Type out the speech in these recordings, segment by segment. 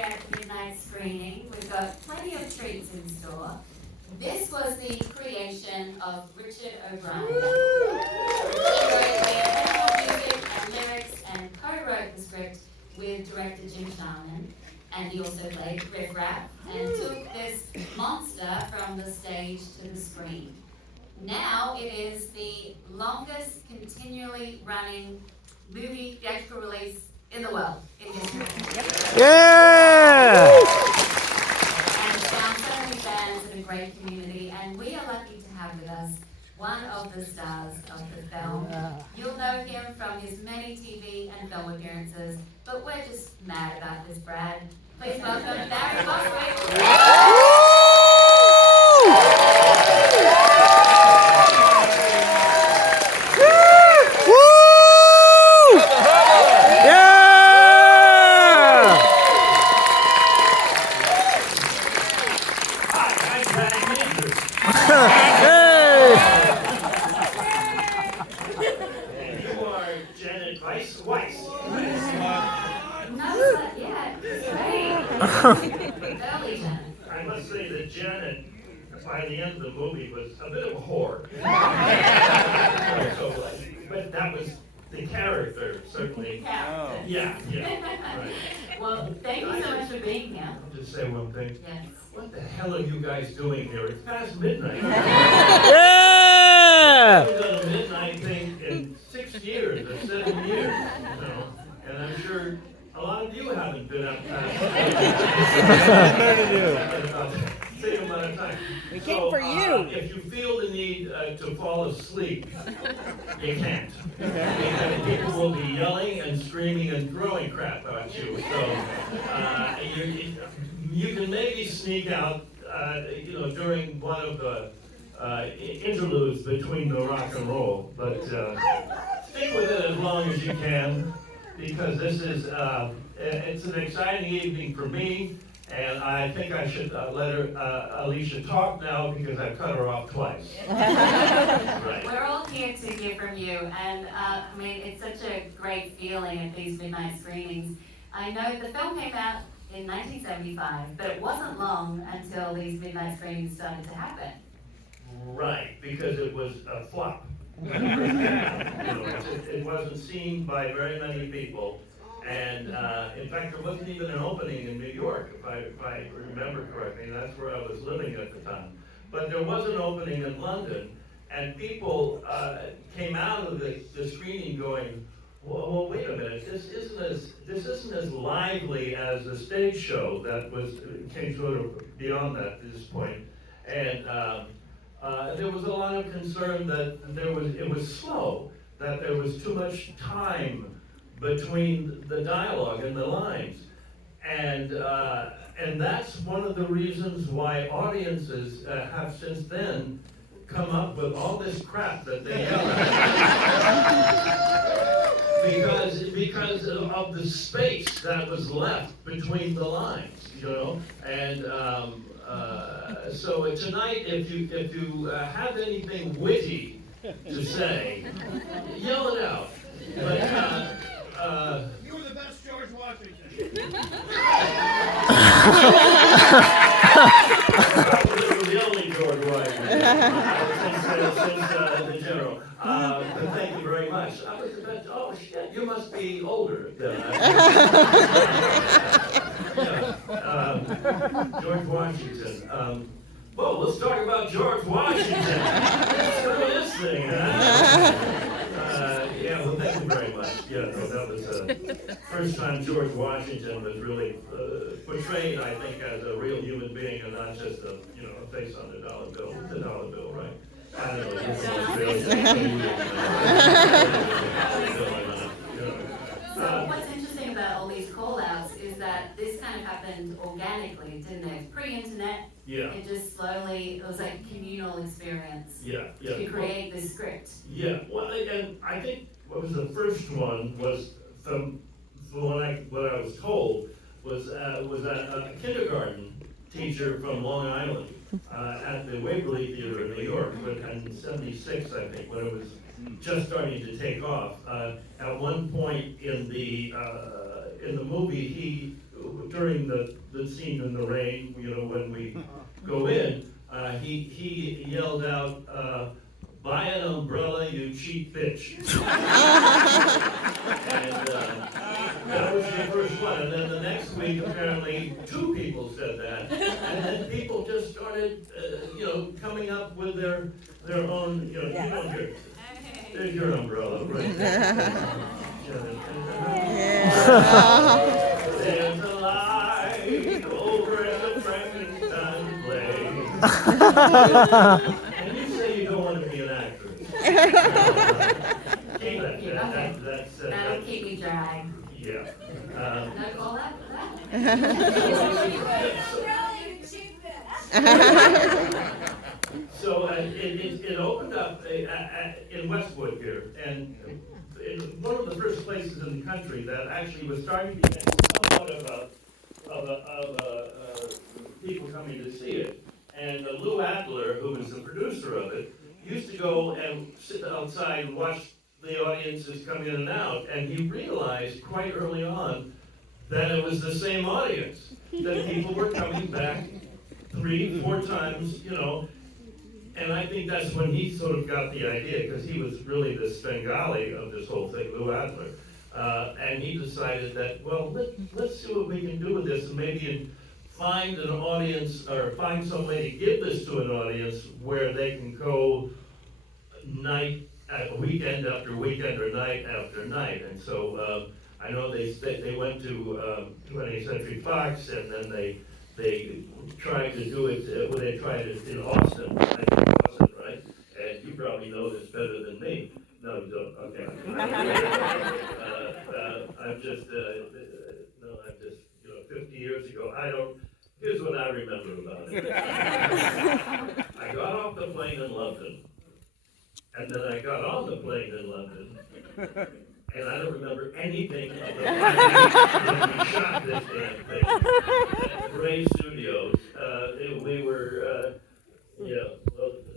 at midnight screening. We've got plenty of treats in store. This was the creation of Richard O'Brien. He wrote the original music and lyrics and co-wrote the script with director Jim Sharman. And he also played Riff Raff and took this monster from the stage to the screen. Now it is the longest continually running movie theatrical release in the world, in history. Yeah! And found so many fans and a great community, and we are lucky to have with us one of the stars of the film. You'll know him from his many TV and film appearances, but we're just mad about this, Brad. Please welcome Barry Bostwick. I must say that Janet, by the end of the movie, was a bit of a whore. But that was the character, certainly. Yeah. Right. Well, thank you so much for being here. I'll just say one thing. Yes. What the hell are you guys doing here? It's past midnight. I Yeah! haven't done a midnight thing in 6 years or 7 years, and I'm sure a lot of you haven't been up past. Same amount of time. We came for you. If you feel the need to fall asleep, you can't. Because people will be yelling and screaming and throwing crap at you. So you can maybe sneak out, during one of the interludes between the rock and roll, but stick with it as long as you can, because this is it's an exciting evening for me, and I think I should let Alicia talk now because I've cut her off twice. Right. We're all here to hear from you, and it's such a great feeling at these midnight screenings. I know the film came out in 1975, but it wasn't long until these midnight screenings started to happen. Right, because it was a flop. It wasn't seen by very many people, and in fact, there wasn't even an opening in New York, if I remember correctly. That's where I was living at the time. But there was an opening in London, and people came out of the screening going, well, wait a minute, this isn't as lively as the stage show that came sort of beyond that at this point. And there was a lot of concern that it was slow, that there was too much time between the dialogue and the lines. And that's one of the reasons why audiences have since then come up with all this crap that they yell at. because of the space that was left between the lines, and so tonight, if you have anything witty to say, yell it out. But you were the best George Washington. This was the only George Washington since the general. But thank you very much. I was the best. Oh shit, you must be older than I am. George Washington. Well, let's talk about George Washington. Screw this thing, huh? Well, thank you very much. That was the first time George Washington was really portrayed, I think, as a real human being and not just a face on the dollar bill. The dollar bill, right? I don't know. So what's interesting about all these call-outs is that this kind of happened organically, didn't it? Pre-internet, Yeah. it just slowly, it was like a communal experience Yeah. to create this script. Yeah, well, and I think what was the first one was from what I was told was a kindergarten teacher from Long Island at the Waverly Theater in New York, but in '76, I think, when it was just starting to take off. At one point in the movie, during the scene in the rain, when we go in, he yelled out, "Buy an umbrella, you cheap bitch." And that was the first one. And then the next week, apparently, 2 people said that. And then people just started, coming up with their own, there's your umbrella, right there. There's a light over at the Frankenstein place. And you say you don't want to be an actress. Keep that. That'll keep me dry. Yeah. No call that for that? So it opened up in Westwood here, and one of the first places in the country that actually was starting to get somewhat of people coming to see it. And Lou Adler, who was the producer of it, used to go and sit outside and watch the audiences come in and out, and he realized quite early on that it was the same audience, that people were coming back 3, 4 times, and I think that's when he sort of got the idea, because he was really the Svengali of this whole thing, Lou Adler, and he decided that, well, let's see what we can do with this, and maybe find an audience, or find some way to give this to an audience where they can go weekend after weekend or night after night. And so I know they went to 20th Century Fox, and then they tried to do it, they tried it in Austin, I think Austin, right? And you probably know this better than me. No, you don't, okay. I'm just, 50 years ago, here's what I remember about it. I got off the plane in London, and then I got on the plane in London, and I don't remember anything of the plane when we shot this damn thing at Gray Studios. We were,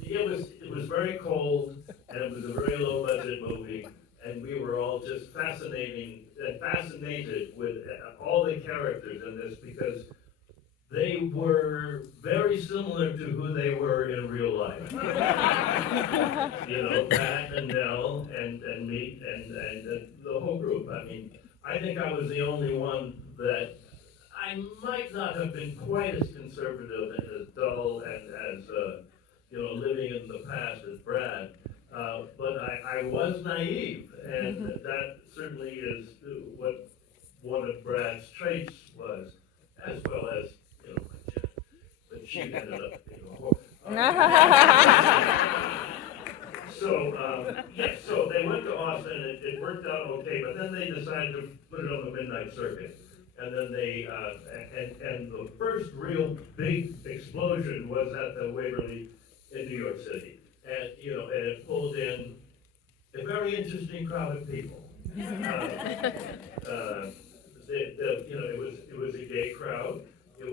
it was very cold, and it was a very low budget movie, and we were all just fascinated with all the characters in this, because they were very similar to who they were in real life. Pat and Nell and me and the whole group. I mean, I think I was the only one that I might not have been quite as conservative and as dull and as, living in the past as Brad. But I was naive, and that certainly is what one of Brad's traits was, as well as, but she ended up being a whore. So they went to Austin, and it worked out okay, but then they decided to put it on the midnight circuit. And then they, and the first real big explosion was at the Waverly in New York City. And, and it pulled in a very interesting crowd of people. It was a gay crowd. It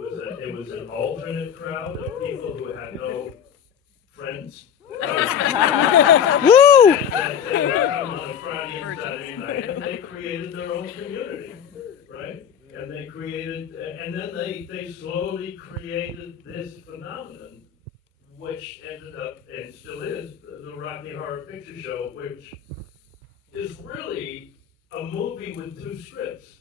was an alternate crowd of people who had no friends. And they would come on a Friday and Saturday night, and they created their own community, right? And they created, and then they slowly created this phenomenon, which ended up, and still is, the Rocky Horror Picture Show, which is really a movie with 2 scripts.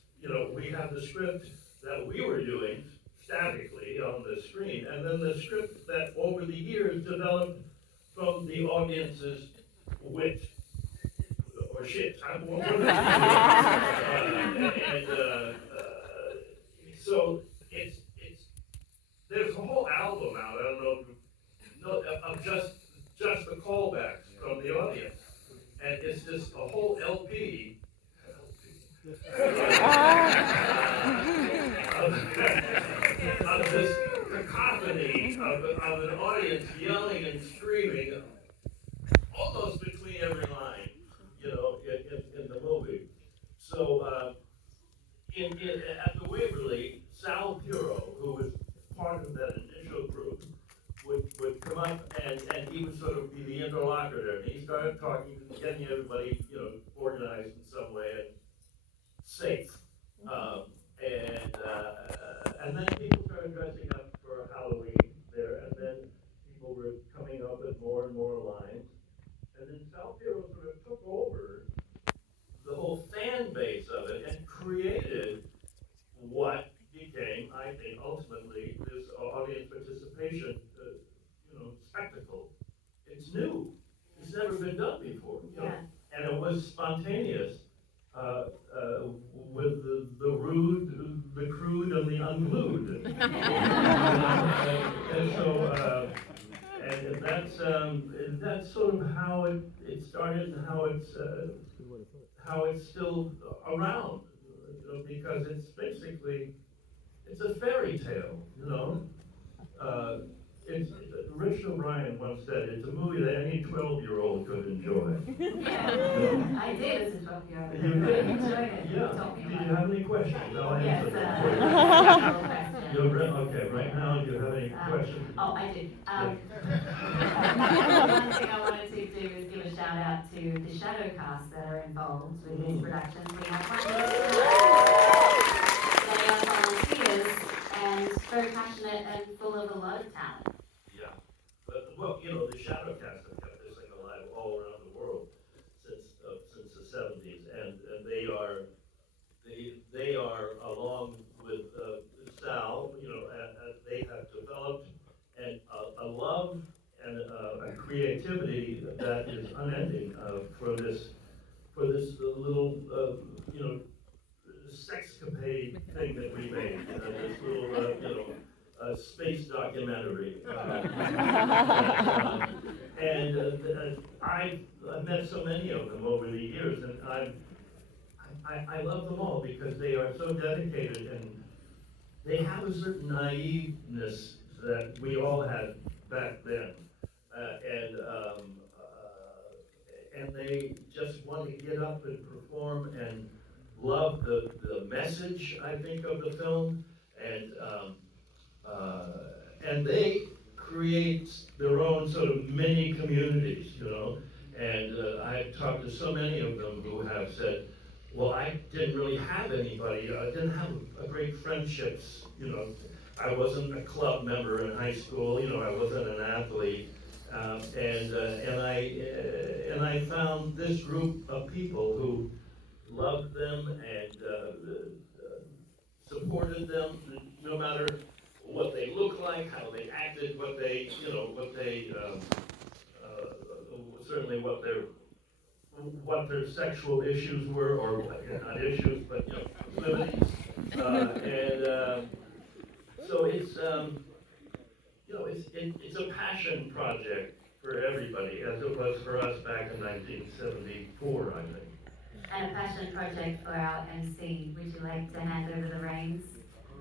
We have the script that we were doing statically on the screen, and then the script that over the years developed from the audience's wit or shit. So there's a whole album out. I don't know if you know, of just the callbacks from the audience, and it's just a whole LP. Of this cacophony of an audience yelling and screaming almost between every line, in the movie. So at the Waverly, Sal Puro, who was part of that initial group, would come up and he would sort of be the interlocutor, and he started talking, getting everybody, organized in some way and safe. And then people started dressing up for Halloween there, and then people were coming up with more and more lines. And then South Hero sort of took over the whole fan base of it and created what became, I think, ultimately this audience participation, spectacle. It's new. It's never been done before. And it was spontaneous uh, uh, with the rude, the crude, and the unglued. And so, and that's sort of how it started and how it's still around, because it's basically it's a fairy tale, It's Richard O'Brien once said it's a movie that any 12-year-old could enjoy. Yeah, I did as a 12-year-old. You did? I enjoyed it. Yeah. Taught me a Do lot. you have any questions? I'll answer them for you. Several questions. Okay, right now, do you have any questions? Oh, I do. One thing I wanted to do is give a shout out to the shadow cast that are involved with these productions. We have they are volunteers and very passionate and full of a lot of talent. Yeah. Well, the shadow cast have kept this thing alive all around the world since the 70s, and they are along with Sal, they have developed a love and a creativity that is unending for this little sexcapade thing that we made, this little space documentary. I've met so many of them over the years, and I love them all because they are so dedicated, and they have a certain naiveness that we all had back then, and they just want to get up and perform and love the message, I think, of the film, and they create their own sort of mini communities, and I've talked to so many of them who have said, well, I didn't really have anybody, I didn't have a great friendships, I wasn't a club member in high school, I wasn't an athlete, and I found this group of people who loved them and supported them, no matter what they looked like, how they acted, certainly what their sexual issues were, or not issues, but proclivities, so it's a passion project for everybody, as it was for us back in 1974, I think. And a passion project for our MC. Would you like to hand over the reins?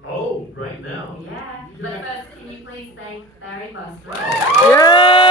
Oh, right now? Yeah. But first, can you please thank Barry Bostwick? Yeah!